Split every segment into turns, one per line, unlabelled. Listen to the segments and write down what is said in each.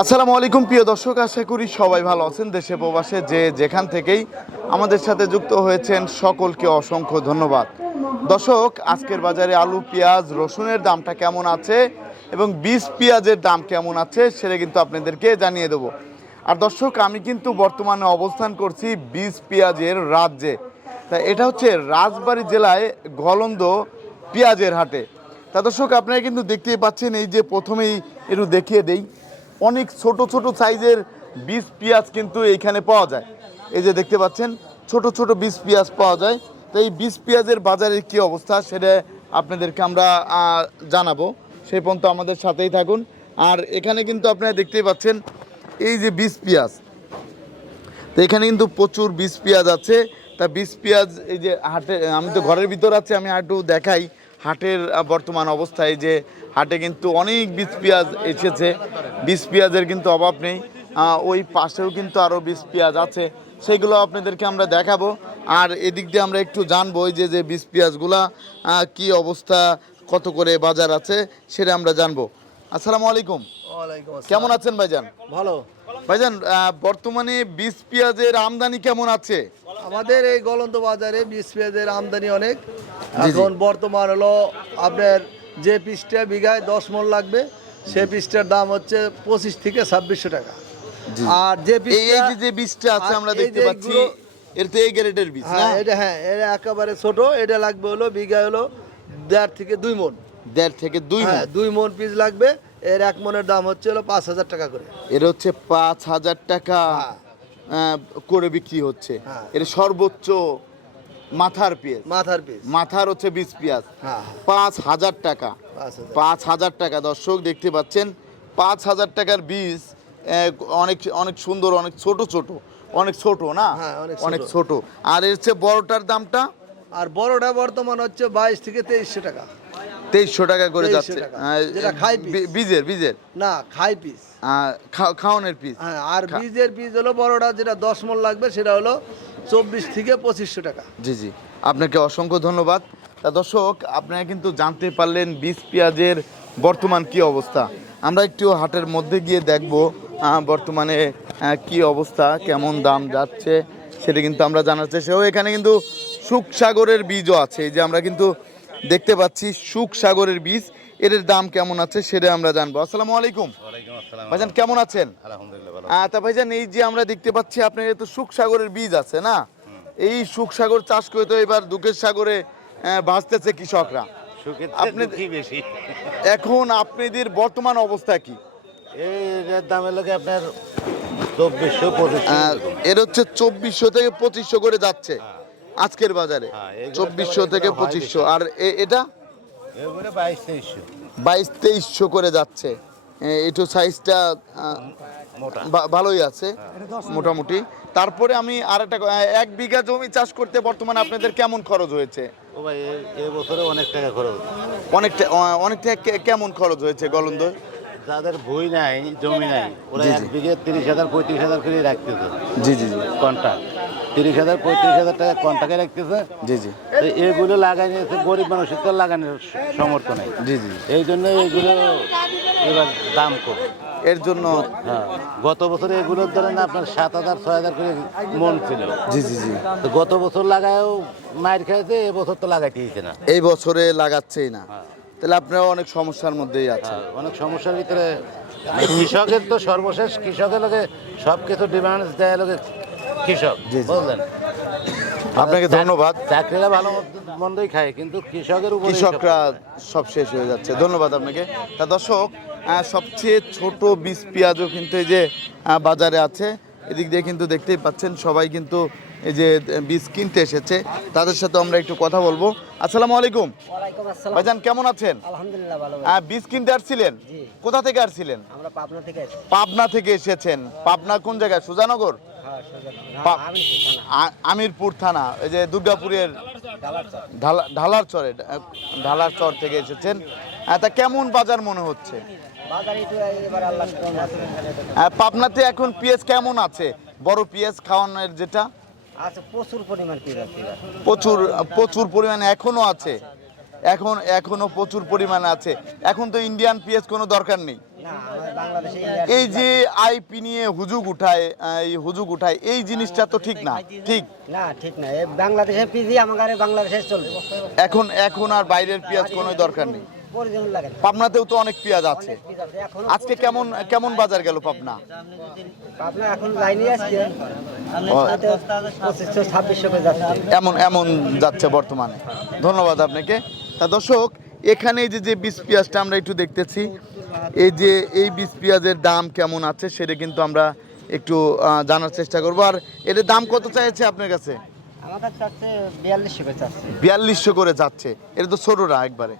আসসালামু আলাইকুম, প্রিয় দর্শক, আশা করি সবাই ভালো আছেন দেশে প্রবাসে। যে যেখান থেকেই আমাদের সাথে যুক্ত হয়েছেন, সকলকে অসংখ্য ধন্যবাদ। দর্শক, আজকের বাজারে আলু, পেঁয়াজ, রসুনের দামটা কেমন আছে এবং বীজ, পেঁয়াজের দাম কেমন আছে সেটা কিন্তু আপনাদেরকে জানিয়ে দেবো। আর দর্শক, আমি কিন্তু বর্তমানে অবস্থান করছি বীজ, পেঁয়াজের রাজ্যে। তা এটা হচ্ছে রাজবাড়ী জেলায় গলন্দ পেঁয়াজের হাটে। তা দর্শক, আপনারা কিন্তু দেখতেই পাচ্ছেন, এই যে প্রথমেই একটু দেখিয়ে দেই। অনেক ছোট ছোট সাইজের বীজ পেঁয়াজ কিন্তু এইখানে পাওয়া যায়। এই যে দেখতে পাচ্ছেন, ছোট ছোট বীজ পেঁয়াজ পাওয়া যায়। তো এই বীজ পেঁয়াজের বাজারের কি অবস্থা সেটা আপনাদেরকে আমরা জানাব। সেই পর্যন্ত আমাদের সাথেই থাকুন। আর এখানে কিন্তু আপনারা দেখতেই পাচ্ছেন, এই যে বীজ পেঁয়াজ। তো এখানে কিন্তু প্রচুর বীজ পেঁয়াজ আছে। তা বীজ পেঁয়াজ এই যে হাটে, আমি তো ঘরের ভিতর আছি, আমি একটু দেখাই। হাটের বর্তমান অবস্থায় যে হাটে কিন্তু অনেক বীজ পেঁয়াজ এসেছে। বীজ পেঁয়াজের কিন্তু অভাব নেই। ওই পাশেও কিন্তু আরও বীজ পেঁয়াজ আছে। সেগুলো আপনাদেরকে আমরা দেখাবো। আর এদিক দিয়ে আমরা একটু জানব ওই যে যে বীজ পেঁয়াজগুলা কি অবস্থা কত করে বাজার আছে সেটা আমরা জানব। আসসালামু আলাইকুম। কেমন আছেন ভাইজান?
ভালো।
ভাইজান বর্তমানে বীজ পেঁয়াজের আমদানি কেমন আছে?
আমাদের এই গলন্ত বাজারে বীজ পেঁয়াজের আমদানি অনেক। এখন বর্তমান হলো আপনার যে পিসটা বিঘায় দশ মন লাগবে সে পিসটার দাম হচ্ছে পঁচিশ থেকে ছাব্বিশশো টাকা। আর যে
এই যে যে বীজটা আছে আমরা দেখতে পাচ্ছি
এগুলো-
এর তো এই গ্রেডের বীজ
হ্যাঁ এটা হ্যাঁ এটা একেবারে ছোট এটা লাগবে হলো বিঘা হলো দেড় থেকে দুই মন।
দেড় থেকে দুই
হ্যাঁ দুই মন পিস লাগবে এর এক মনের দাম হচ্ছে হলো পাঁচ হাজার টাকা করে।
এর হচ্ছে পাঁচ হাজার টাকা।
হ্যাঁ।
করে বিক্রি হচ্ছে।
এটা
এর সর্বোচ্চ মাথার পেঁয়াজ
মাথার পেঁয়াজ
মাথার হচ্ছে বিশ পেঁয়াজ।
হ্যাঁ
পাঁচ হাজার টাকা।
পাঁচ হাজার।
টাকা। দর্শক দেখতে পাচ্ছেন পাঁচ হাজার টাকার বীজ অনেক অনেক সুন্দর অনেক ছোট ছোট। অনেক ছোট না?
হ্যাঁ, অনেক। ছোট।
আর এর চেয়ে বড়টার দামটা?
আর বড়টা বর্তমান হচ্ছে বাইশ থেকে তেইশশো টাকা।
তেইশশো টাকা করে
2300
যাচ্ছে।
যেটা খাই
বীজের বীজের?
না খাই পিস।
খাওয়ানোর পিস।
হ্যাঁ আর বীজের বীজ হলো বড়টা যেটা দশ মন লাগবে সেটা হলো চব্বিশ থেকে পঁচিশশো টাকা।
জি জি। আপনাকে অসংখ্য ধন্যবাদ। তা দর্শক আপনারা কিন্তু জানতে পারলেন বীজ পেঁয়াজের বর্তমান কি অবস্থা। আমরা একটু হাটের মধ্যে গিয়ে দেখব বর্তমানে কি অবস্থা কেমন দাম যাচ্ছে সেটা কিন্তু আমরা জানার চেষ্টা এখানে কিন্তু সুখ সাগরের বীজও আছে। এই যে আমরা কিন্তু দেখতে পাচ্ছি সুখ সাগরের বীজ। এর দাম কেমন আছে সেটা আমরা জানব। আসসালামু আলাইকুম। ভাইজান কেমন আছেন?
আলহামদুলিল্লাহ
তা ভাইজান এই যে আমরা দেখতে পাচ্ছি আপনার তো সুখ সাগরের বীজ আছে না? এই সুখ সাগর চাষ করে তো এবার দুঃখের সাগরে ভাসতেছে কৃষকরা। আপনি-
বেশি।
এখন আপনাদের বর্তমান অবস্থা কি?
এর আপনার চব্বিশশো
এর হচ্ছে চব্বিশশো থেকে পঁচিশশো করে যাচ্ছে। আজকের বাজারে।
হ্যাঁ,
চব্বিশশো থেকে পঁচিশশো। আর এ- এটা?
বাইশ তেইশশো।
বাইশ তেইশশো করে যাচ্ছে। একটু সাইজটা ভালোই আছে মোটামুটি। তারপরে আমি আর একটা এক বিঘা জমি চাষ করতে বর্তমানে আপনাদের কেমন খরচ হয়েছে?
ও ভাই এ- এ বছরে অনেক টাকা খরচ
অনেকটা অ- অনেকটা কেমন খরচ হয়েছে গলন্দ
যাদের বই নাই জমি নাই ওরা এক বিঘে তিরিশ হাজার পঁয়ত্রিশ হাজার করে রাখতেছে।
জি জি জি।
কন্ট্রাক্ট। তিরিশ হাজার পঁয়ত্রিশ হাজার টাকা কন্ট্রাক্টে রাখতেছে।
জি জি।
এগুলো লাগাই নিয়েছে গরিব মানুষের তো লাগানোর স- সামর্থ্য নাই।
জি জি।
এই জন্য এগুলো এবার দাম কম।
এর জন্য
হ্যাঁ গত বছরে এগুলোর ধরেন আপনার সাত হাজার ছয় হাজার করে মন ছিল।
জি জি জি।
তো গত বছর লাগায়ও মার খাইছে এবছর তো লাগাইতে দিয়েছে না।
এই বছরে লাগাচ্ছেই না। তাহলে আপনারা অনেক সমস্যার মধ্যেই আছেন।
হ্যাঁ, অনেক সমস্যার ভিতরে কৃষকের তো সর্বশেষ কৃষকের লোকে সব কিছু ডিমান্ড দেয় লোকে কৃষক। বুঝলেন?
আপনাকে ধন্যবাদ।
চাকরিরা ভালো মন্দই খায় কিন্তু কৃষকের উপর
কৃষকরা সব শেষ হয়ে যাচ্ছে। ধন্যবাদ আপনাকে। তা দর্শক সবচেয়ে ছোট বীজ পেঁয়াজও কিন্তু এই যে বাজারে আছে। এদিক দিয়ে কিন্তু দেখতেই পাচ্ছেন সবাই কিন্তু এই যে বীজ কিনতে এসেছে। তাদের সাথে আমরা একটু কথা বলব। আসসালামু আলাইকুম। ভাইজান কেমন আছেন?
আলহামদুলিল্লাহ ভালো
বীজ কিনতে আসছিলেন? কোথা থেকে আসছিলেন?
আমরা পাবনা থেকে
পাবনা থেকে এসেছেন। পাবনা কোন জায়গায়? সুজানগর? আমিরপুর থানা এই যে দুর্গাপুরের ঢালা- ঢালার চরে ঢালার চর থেকে এসেছেন। তা কেমন বাজার মনে হচ্ছে? পাবনাতে এখন পিএস কেমন আছে? বড় পিএস খাওয়ানোর যেটা?
প্রচুর পরিমাণ
প্রচুর প্রচুর পরিমাণে এখনও আছে? এখন এখনও প্রচুর পরিমাণে আছে। এখন তো ইন্ডিয়ান পিএস কোনো দরকার নেই? এই যে আইপি নিয়ে হুজুগ উঠায় এই হুজুগ উঠায় এই জিনিসটা তো ঠিক না। ঠিক।
না ঠিক না। বাংলাদেশে পিজি আমার বাংলাদেশে চলবে।
এখন এখন আর বাইরের পেঁয়াজ কোনো দরকার নেই। পাবনাতেও তো অনেক পেঁয়াজ আছে। আজকে কেমন কেমন বাজার গেল পাবনা? এমন এমন যাচ্ছে বর্তমানে। ধন্যবাদ আপনাকে। তা দর্শক এখানে যে যে বিষ পেঁয়াজটা আমরা একটু দেখতেছি এই যে এই বীজ পেঁয়াজের দাম কেমন আছে সেটা কিন্তু আমরা একটু জানার চেষ্টা করব। আর এটার দাম কত চাইছে আপনার কাছে?
বিয়াল্লিশশো করে
যাচ্ছে। এটা তো ছোটটা একবারে।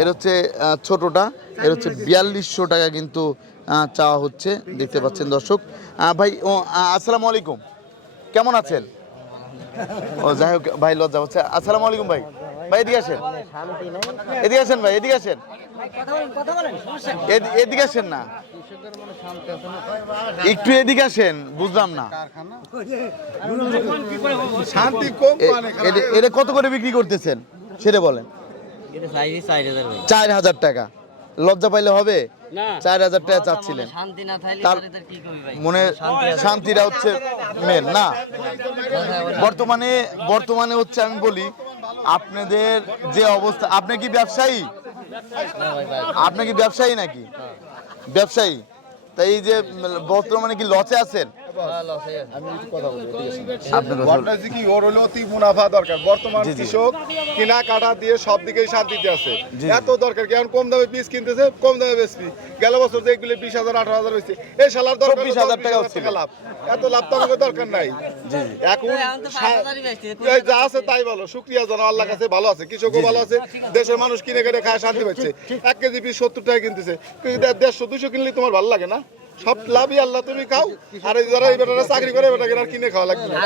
এর হচ্ছে ছোটটা। এর হচ্ছে বিয়াল্লিশশো টাকা কিন্তু চাওয়া হচ্ছে। দেখতে পাচ্ছেন দর্শক। ভাই ও আসসালামু আলাইকুম। কেমন আছেন? ও যাই হোক ভাই লজ্জা হচ্ছে আসসালামু আলাইকুম ভাই। ভাই এদিকে আসেন। এদিকে আসেন ভাই এদিকে আসেন।
কথা বলেন কথা বলেন সমস্যা কি?
এদি- এদিকে আসেন না। একটু এদিকে আসেন বুঝলাম না।
শান্তি কম
এটা- কত করে বিক্রি করতেছেন? সেটা বলেন।
চার হাজার
টাকা। লজ্জা পাইলে হবে? চার হাজার টাকা চাচ্ছিলেন।
শান্তি না থাকলে
তার- মনে শান্তিটা হচ্ছে মেন না? বর্তমানে বর্তমানে হচ্ছে আমি বলি আপনাদের যে অবস্থা, আপনি কি ব্যবসায়ী? আপনি কি ব্যবসায়ী নাকি? ব্যবসায়ী। তাই এই যে বর্তমানে কি লসে আছেন?
কি ওর হলো অতি মুনাফা দরকার। বর্তমান। কৃষক কিনা কাটা দিয়ে সব দিকেই শান্তিতে আছে।
জি, জি।
এত দরকার কি? কম দামে বীজ কিনতেছে কম দামে বেচবি। গেল বছর যে বিশ হাজার আঠারো হাজার হয়েছে এই সালার দরকার
24,000 টাকা
টাকা লাভ। এত লাভ তো আমাদের দরকার নাই।
জি জি।
এখন
এখন তো পাঁচ হাজারই বেচছি,
সা- এই যা আছে তাই ভালো। শুক্রিয়া জানো আল্লাহ কাছে ভালো আছে। কৃষকও ভালো আছে। দেশের মানুষ কিনে কেটে খায় শান্তি পাচ্ছে। এক কেজি বীজ সত্তর টাকা কিনতেছে। দেড়শো দুশো কিনলে তোমার ভালো লাগে না? সব লাভই আল্লাহ তুমি খাও। আর যারা এই বেটারা চাকরি করে বেটাকে আর কিনে খাওয়া লাগবে না।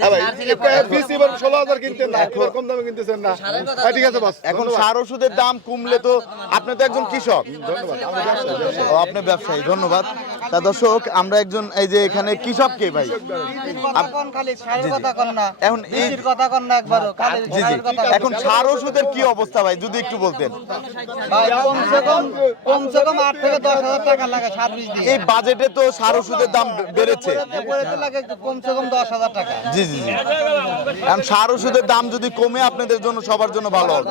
হ্যাঁ ষোলো হাজার কিনতেন না কম দামে কিনতেছেন না। হ্যাঁ, ঠিক আছে বাস।
এখন সার ওষুধের দাম কমলে তো আপনি তো একজন কৃষক। ও, আপনি ব্যবসায়ী ধন্যবাদ। তা দর্শক আমরা একজন এই যে এখানে কৃষক কে ভাই? এখন জি জি। এখন সার ওষুধের কি অবস্থা ভাই যদি একটু বলতেন।
ভাই কমসে কম কমসে কম আট থেকে দশ হাজার টাকা লাগে
এই বাজেটে তো সার ওষুধের দাম বেড়েছে।
কমসে কম দশ হাজার টাকা।
জি জি জি। এখন সার ওষুধের দাম যদি কমে আপনাদের জন্য সবার জন্য ভালো হবে।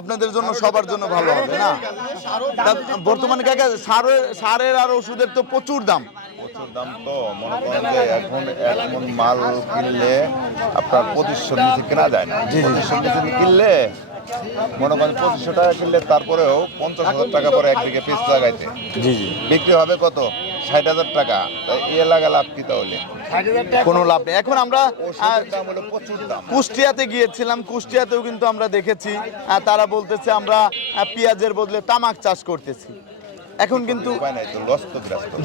আপনাদের জন্য সবার জন্য ভালো হবে না? বর্তমানে কাকা সারের সারের আর ওষুধের তো প্রচুর দাম।
প্রচুর দাম তো মনে করেন যে এখন এখন মাল কিনলে আপনার পঁচিশশো নিচে কেনা যায় না। পঁচিশশো নিচে কিনলে মনে করেন পঁচিশশো টাকা কিনলে তারপরেও পঞ্চাশ হাজার টাকা পরে একদিকে পিস লাগাইতে।
জি জি।
বিক্রি হবে কত? ষাট হাজার টাকা। তাই এ লাগা লাভ কি তাহলে?
কোনো লাভ নেই। এখন আমরা কুষ্টিয়াতে গিয়েছিলাম কুষ্টিয়াতেও কিন্তু আমরা দেখেছি তারা বলতেছে আমরা পেঁয়াজের বদলে তামাক চাষ করতেছি। এখন কিন্তু।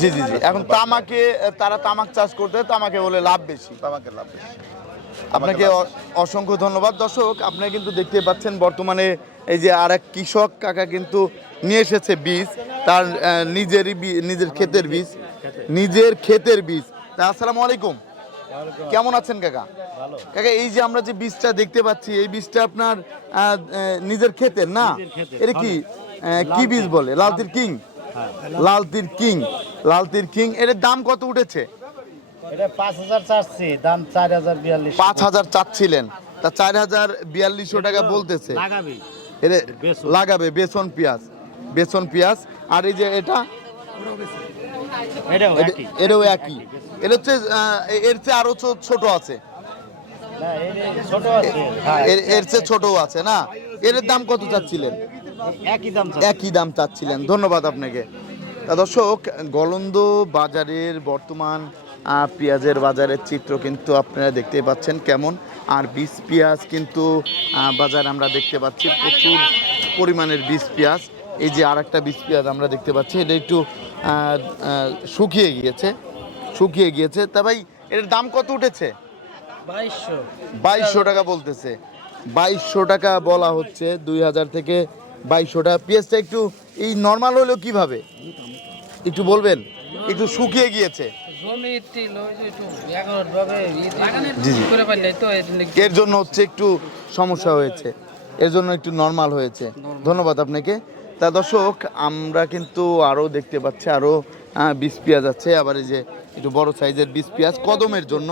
জি জি জি। এখন তামাকে তারা তামাক চাষ করতে তামাকে বলে লাভ বেশি।
আমাকে লাভ বেশি।
আপনাকে অসংখ্য ধন্যবাদ। দর্শক আপনারা কিন্তু দেখতে পাচ্ছেন বর্তমানে এই যে আর এক কৃষক কাকা কিন্তু নিয়ে এসেছে বীজ তার নিজেরই নিজের ক্ষেতের বীজ নিজের ক্ষেতের বীজ। তা আসসালামু আলাইকুম। কেমন আছেন কাকা? কাকা এই যে আমরা যে বীজটা দেখতে পাচ্ছি এই বীজটা আপনার নিজের ক্ষেতের না? এটা কি কি বীজ বলে? Laltir king? Laltir king. Laltir king এর দাম কত উঠেছে?
এটা পাঁচ হাজার চাচ্ছি দাম চার হাজার বিয়াল্লিশ।
পাঁচ হাজার চাচ্ছিলেন। তা চার হাজার বিয়াল্লিশশো টাকা বলতেছে।
লাগাবি।
বেসন। পেঁয়াজ বেসন পেঁয়াজ। আর এই যে এটা
এটাও
একই। এটা হচ্ছে এর চেয়ে আরও ছোট আছে।
হ্যাঁ
এর এর চেয়ে ছোটও আছে না? এর দাম কত চাচ্ছিলেন?
একই দাম
চাচ্ছিলেন। ধন্যবাদ আপনাকে। তা দর্শক গলন্দ বাজারের বর্তমান পেঁয়াজের বাজারের চিত্র কিন্তু আপনারা দেখতেই পাচ্ছেন কেমন। আর বীজ পেঁয়াজ কিন্তু বাজার আমরা দেখতে পাচ্ছি প্রচুর পরিমাণের বীজ পেঁয়াজ। এই যে আর একটা বীজ পেঁয়াজ আমরা দেখতে পাচ্ছি এটা একটু শুকিয়ে গিয়েছে শুকিয়ে গিয়েছে। তা ভাই এর দাম কত উঠেছে?
বাইশশো।
বাইশশো টাকা বলতেছে। বাইশশো টাকা বলা হচ্ছে দুই হাজার থেকে বাইশশো টাকা। পেঁয়াজটা একটু এই নর্মাল হলেও কীভাবে? একটু বলবেন? একটু শুকিয়ে গিয়েছে।
জমি টিল ওই যে একটু এগারো ভাবে
জি, জি।
করে পারলে তো এই জন্য
এর জন্য হচ্ছে একটু সমস্যা হয়েছে। এর জন্য একটু নর্মাল হয়েছে। ধন্যবাদ আপনাকে। তা দর্শক আমরা কিন্তু আরও দেখতে পাচ্ছি আরও বিষ পেঁয়াজ আছে। আবার এই যে একটু বড় সাইজের বিষ পেঁয়াজ কদমের জন্য।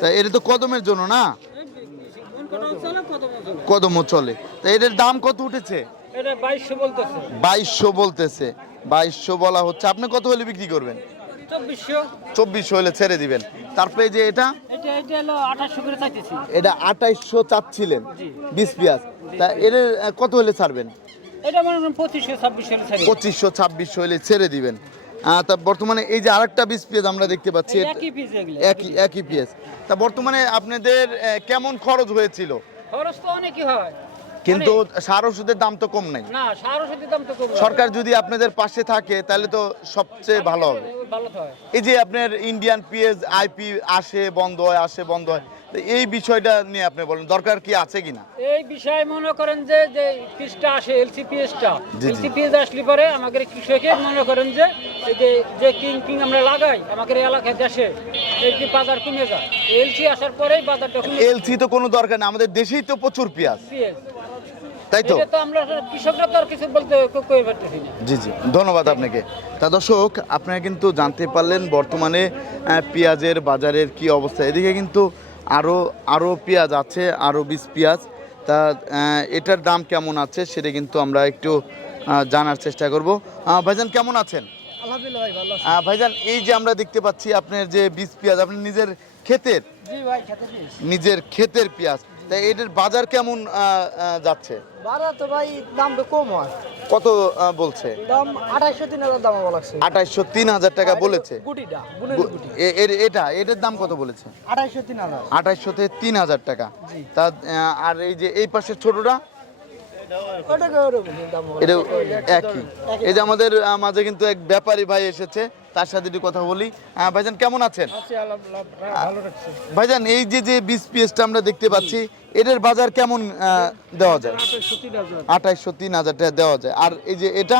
তা এটা তো কদমের জন্য না? কদমও চলে। তা এটার দাম কত উঠেছে?
বাইশশো বলতেছে।
বাইশশো বলা হচ্ছে। আপনি কত হলে বিক্রি করবেন?
চব্বিশশো।
হলে ছেড়ে দিবেন। তারপরে যে এটা?
এটা
আঠাইশশো চাচ্ছিলেন বিষ পেঁয়াজ। তা এর কত হলে ছাড়বেন?
পঁচিশশো ছাব্বিশশো
হলে ছেড়ে। দিবেন। তা বর্তমানে এই যে আরেকটা বিষ পেঁয়াজ আমরা দেখতে পাচ্ছি
একই
একই পেঁয়াজ। তা বর্তমানে আপনাদের কেমন খরচ হয়েছিল?
খরচ তো অনেকই হয়।
কিন্তু সার ওষুধের দাম তো কম নাই।
সার ওষুধের দাম তো কম
সরকার যদি আপনাদের পাশে থাকে তাহলে তো সবচেয়ে ভালো হবে। এই যে আপনার ইন্ডিয়ান পিএস আইপি আসে বন্ধ হয় আসে বন্ধ হয় এই বিষয়টা নিয়ে আপনি বলেন দরকার কি আছে কিনা?
এই বিষয়ে মনে করেন যে যে পিসটা আসে এলসি পিএসটা
জি।
এলসি পিএস আসলে পরে আমাদের কৃষকের মনে করেন যে যে যে কিং কিং আমরা লাগাই আমাদের এলাকায় দেশে যে বাজার কমে যায়। এলসি আসার পরেই বাজারটা
এলসি তো কোনো দরকার না আমাদের দেশেই তো প্রচুর পেঁয়াজ তাই তো?
আমরা কৃষকরা তো আর কিছু বলতে কই পারতেছি না।
জি জি ধন্যবাদ আপনাকে। তা দর্শক আপনারা কিন্তু জানতে পারলেন বর্তমানে পেঁয়াজের বাজারের কি অবস্থা। এদিকে কিন্তু আরও আরও পেঁয়াজ আছে আরও বিশ পেঁয়াজ। তা এটার দাম কেমন আছে সেটা কিন্তু আমরা একটু জানার চেষ্টা করব। ভাইজান কেমন আছেন?
আলহামদুলিল্লাহ ভাই ভালো
আহ, ভাইজান এই যে আমরা দেখতে পাচ্ছি আপনার যে বীজ পেঁয়াজ আপনি নিজের ক্ষেতের? নিজের ক্ষেতের পেঁয়াজ। তাই এটার বাজার কেমন যাচ্ছে?
বাজার তো ভাই দাম তো কম হয়।
কত বলছে?
দাম আঠাইশো তিন হাজার দাম লাগছে।
আঠাইশশো তিন হাজার টাকা বলেছে।
গুটিটা
এটা এটার দাম কত বলেছে?
আঠাইশো তিন হাজার।
আঠাইশশোতে তিন হাজার টাকা। তা আর এই যে এই পাশের ছোটটা
ওটাকে ওরকম দাম বলা
এটা একই। এই যে আমাদের মাঝে কিন্তু এক ব্যাপারী ভাই এসেছে তার সাথে একটু কথা বলি। হ্যাঁ ভাইজান কেমন আছেন? ভাইজান এই যে যে বিস পিএসটা আমরা দেখতে পাচ্ছি এটার বাজার কেমন আহ, দেওয়া যায়? আঠাইশশো তিন হাজার টাকা দেওয়া যায়। আর এই যে এটা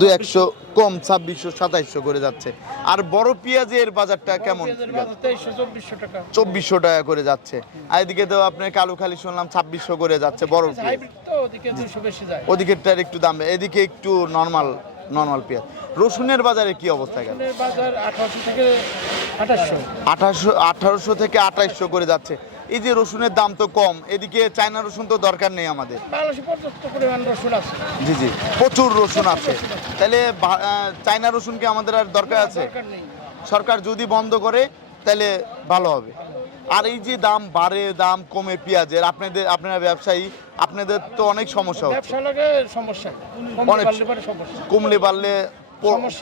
দুই একশো কম
ছাব্বিশশো সাতাইশশো করে যাচ্ছে। আর বড় পেঁয়াজের বাজারটা কেমন?
চব্বিশশো টাকা।
করে যাচ্ছে। আর এদিকে তো আপনার কালু খালি শুনলাম ছাব্বিশশো করে যাচ্ছে বড় পেঁয়াজ ওদিকেরটার একটু দাম এদিকে একটু নর্মাল নর্মাল পেঁয়াজ। রসুনের বাজারে কি অবস্থা গেল?
বাজার আঠারোশো থেকে আঠাশশো।
আঠারোশো থেকে আঠাইশশো করে যাচ্ছে। এই যে রসুনের দাম তো কম এদিকে চায়না রসুন তো দরকার নেই আমাদের। জি জি প্রচুর রসুন আছে। তাহলে চায়না রসুন কি আমাদের আর দরকার আছে? সরকার যদি বন্ধ করে তাহলে ভালো হবে। আর এই যে দাম বাড়ে দাম কমে পেঁয়াজের আপনাদের আপনারা ব্যবসায়ী আপনাদের তো অনেক সমস্যা হচ্ছে।
সমস্যা।
অনেক
সমস্যা।
কমলে বাড়লে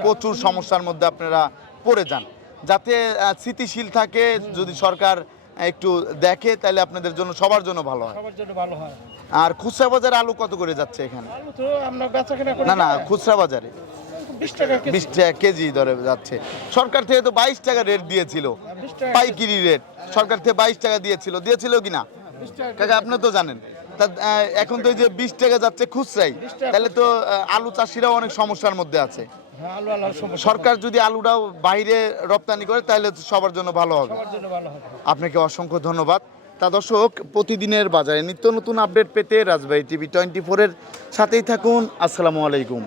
প্রচুর সমস্যার মধ্যে আপনারা পড়ে যান। যাতে স্থিতিশীল থাকে যদি সরকার একটু দেখে তাহলে আপনাদের জন্য সবার জন্য ভালো হয়।
সবার জন্য ভালো হয়।
আর খুচরা বাজারে আলু কত করে যাচ্ছে এখানে?
আলু তো আমরা বেচা কেনা করি
না না খুচরা বাজারে।
বিশ টাকা কেজি।
দরে যাচ্ছে। সরকার থেকে তো বাইশ টাকা রেট দিয়েছিল।
টাকা
পাইকিরি রেট। সরকার থেকে বাইশ টাকা দিয়েছিল। দিয়েছিল কি না?
টাকা
কাকা আপনি তো জানেন। তা এখন তো এই যে বিশ টাকা যাচ্ছে খুচরাই। তাহলে তো আলু চাষিরাও অনেক সমস্যার মধ্যে আছে।
হ্যাঁ
সরকার যদি আলুটাও বাইরে রপ্তানি করে তাহলে সবার জন্য ভালো হবে।
সবার জন্য ভালো হবে।
আপনাকে অসংখ্য ধন্যবাদ। তা দর্শক প্রতিদিনের বাজারে নিত্য নতুন আপডেট পেতে রাজবাড়ি টিভি টোয়েন্টি ফোরের সাথেই থাকুন। আসসালামু আলাইকুম।